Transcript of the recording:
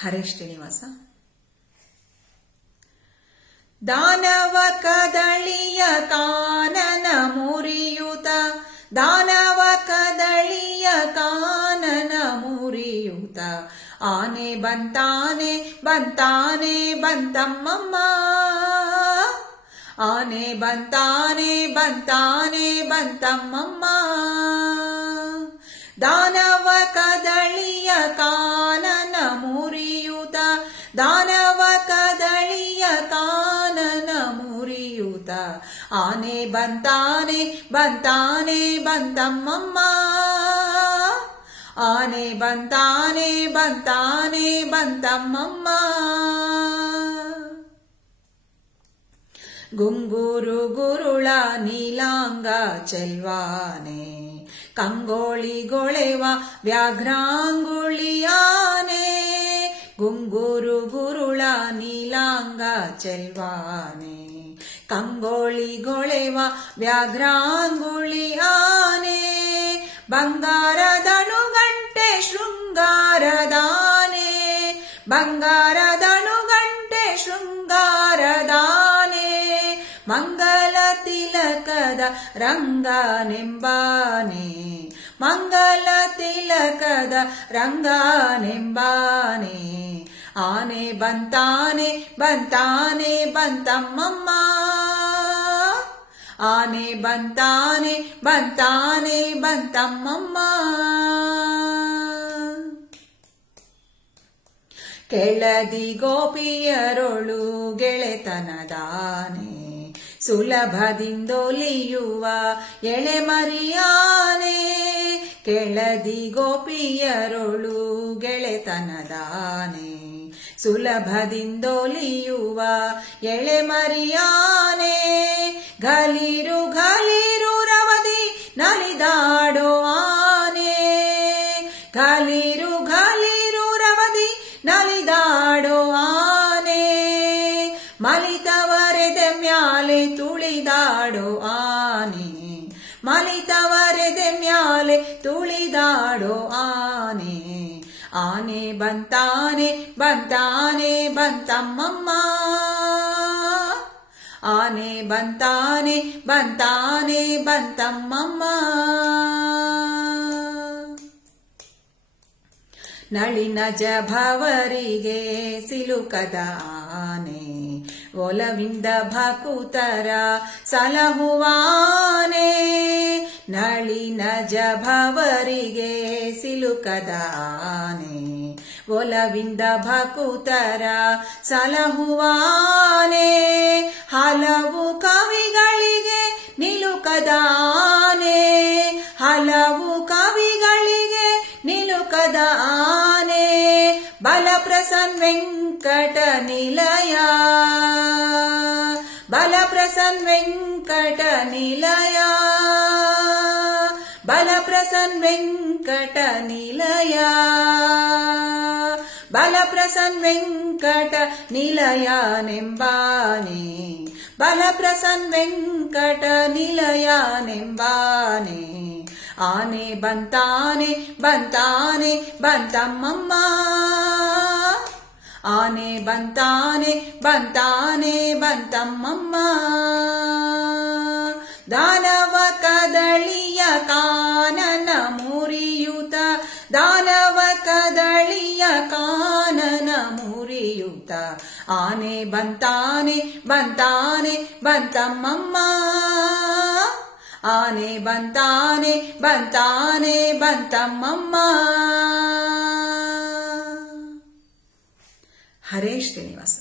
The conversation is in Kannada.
ಹರೇ ಶ್ರೀನಿವಾಸ. ದಾನವ ಕದಳಿಯ ಕಾನನ ಮುರಿಯುತ, ದಾನವ ಕದಳಿಯ ಕಾನನ ಮುರಿಯುತ, ಆನೆ ಬಂತಾನೆ ಬಂತಾನೆ ಬಂತಮ್ಮಮ್ಮ, ಆನೆ ಬಂತಾನೆ ಬಂತಾನೆ ಬಂತಮ್ಮಮ್ಮ. ದಾನವ ಕದಳಿಯ ಕಾನನ ಮುರಿಯುತ, ದಾನವ ಕದಳಿಯ ಕಾನನ ಮುರಿಯುತ, ಆನೆ ಬಂತಾನೆ ಬಂತಾನೆ ಬಂತಮ್ಮಮ್ಮ, ಆನೆ ಬಂತಾನೆ ಬಂತಾನೆ ಬಂತಮ್ಮಮ್ಮ. ಗುಂಗೂರು ಗುರುಳ ನೀಲಾಂಗ ಚೆಲ್ವಾನೆ, ಕಂಗೋಳಿಗೊಳೆವ ವ್ಯಾಘ್ರಾಂಗುಳಿಯಾನೆ, ಗುಂಗೂರು ಗುರುಳ ನೀಲಾಂಗ ಚೆಲ್ವಾನೆ, ಕಂಗೋಳಿಗೊಳೆವ ವ್ಯಾಘ್ರಾಂಗುಳಿಯಾನೆ, ಬಂಗಾರದಣುಗಂಟೆ ಶೃಂಗಾರದಾನೆ, ಬಂಗಾರದಣುಗಂಟೆ ಶೃಂಗಾರದಾನೆ, ಮಂಗಲ ತಿಲಕದ ರಂಗನೆಂಬಾನೆ, ಮಂಗಲ ತಿಲಕದ ರಂಗನೆಂಬಾನೆ, ಆನೆ ಬಂತಾನೆ ಬಂತಾನೆ ಬಂತಮ್ಮಮ್ಮ, ಆನೆ ಬಂತಾನೆ ಬಂತಾನೆ ಬಂತಮ್ಮಮ್ಮ. ಕೆಳದಿ ಗೋಪಿಯರೊಳು ಗೆಳೆತನದಾನೆ, ಸುಲಭದಿಂದೊಲಿಯುವ ಎಳೆಮರಿಯಾನೆ, ಕೆಳದಿ ಗೋಪಿಯರೊಳು ಗೆಳೆತನದಾನೆ, ಸುಲಭದಿಂದೊಲಿಯುವ ಎಳೆಮರಿಯಾನೆ, ಘಲಿರು ಘಲಿರು ರವದಿ ನಲಿದಾಡೋ ಆನೆ, ಘಲಿರು ಘಲಿರು ರವದಿ ನಲಿದಾಡೋ ಆನೆ, ಮಲಿತವರೆದೆ ಮ್ಯಾಲೆ ತುಳಿದಾಡೋ ಆನೆ, ಮಲಿತವರೆದೆ ಮ್ಯಾಲೆ ತುಳಿದಾಡೋ ಆನೆ, ಆನೆ ಬಂತಾನೆ ಬಂತಾನೆ ಬಂತಮ್ಮಮ್ಮ, ಆನೆ ಬಂತಾನೆ ಬಂತಾನೆ ಬಂತಮ್ಮಮ್ಮ. ನಳಿನ ಜಭವರಿಗೆ ಸಿಲುಕದ ಆನೆ, ಒಲವಿಂದ ಭಕುತರ ಸಲಹುವಾನೆ, ನಳಿನ ಜಭವರಿಗೆ ಸಿಲುಕದ ಆನೆ, ಒಲವಿಂದ ಭಕುತರ ಸಲಹುವಾನೆ, ಹಲವು ಕವಿಗಳಿಗೆ ನಿಲುಕದ ಆನೆ, ಹಲವು ಕವಿಗಳಿಗೆ ನಿಲುಕದ ಆನೆ, ಬಲಪ್ರಸನ್ ವೆಂಕಟ ನಿಲಯ, ಬಲಪ್ರಸನ್ ವೆಂಕಟ ನಿಲಯ, ಬಲಪ್ರಸನ್ ವೆಂಕಟ ನಿಲಯ, ಬಲಪ್ರಸನ್ ವೆಂಕಟ ನಿಲಯನೆಂಬಾನೆ, ಬಲಪ್ರಸನ್ ವೆಂಕಟ ನಿಲಯನೆಂಬಾನೆ, ಆನೆ ಬಂತಾನೆ ಬಂತಾನೆ ಬಂತಮ್ಮಮ್ಮ, ಆನೆ ಬಂತಾನೆ ಬಂತಾನೆ ಬಂತಮ್ಮಮ್ಮ. ದಾನವ ಕದಳಿಯ ಕಾನನ ಮುರಿಯುತ, ದಾನವ ಕದಳಿಯ ಕಾನನ ಮುರಿಯುತ, ಆನೆ ಬಂತಾನೆ ಬಂತಾನೆ ಬಂತಮ್ಮಮ್ಮ, ಆನೆ ಬಂತಾನೆ ಬಂತಾನೆ ಬಂತಮ್ಮಮ್ಮ. ಹರೇ ಶ್ರೀನಿವಾಸ.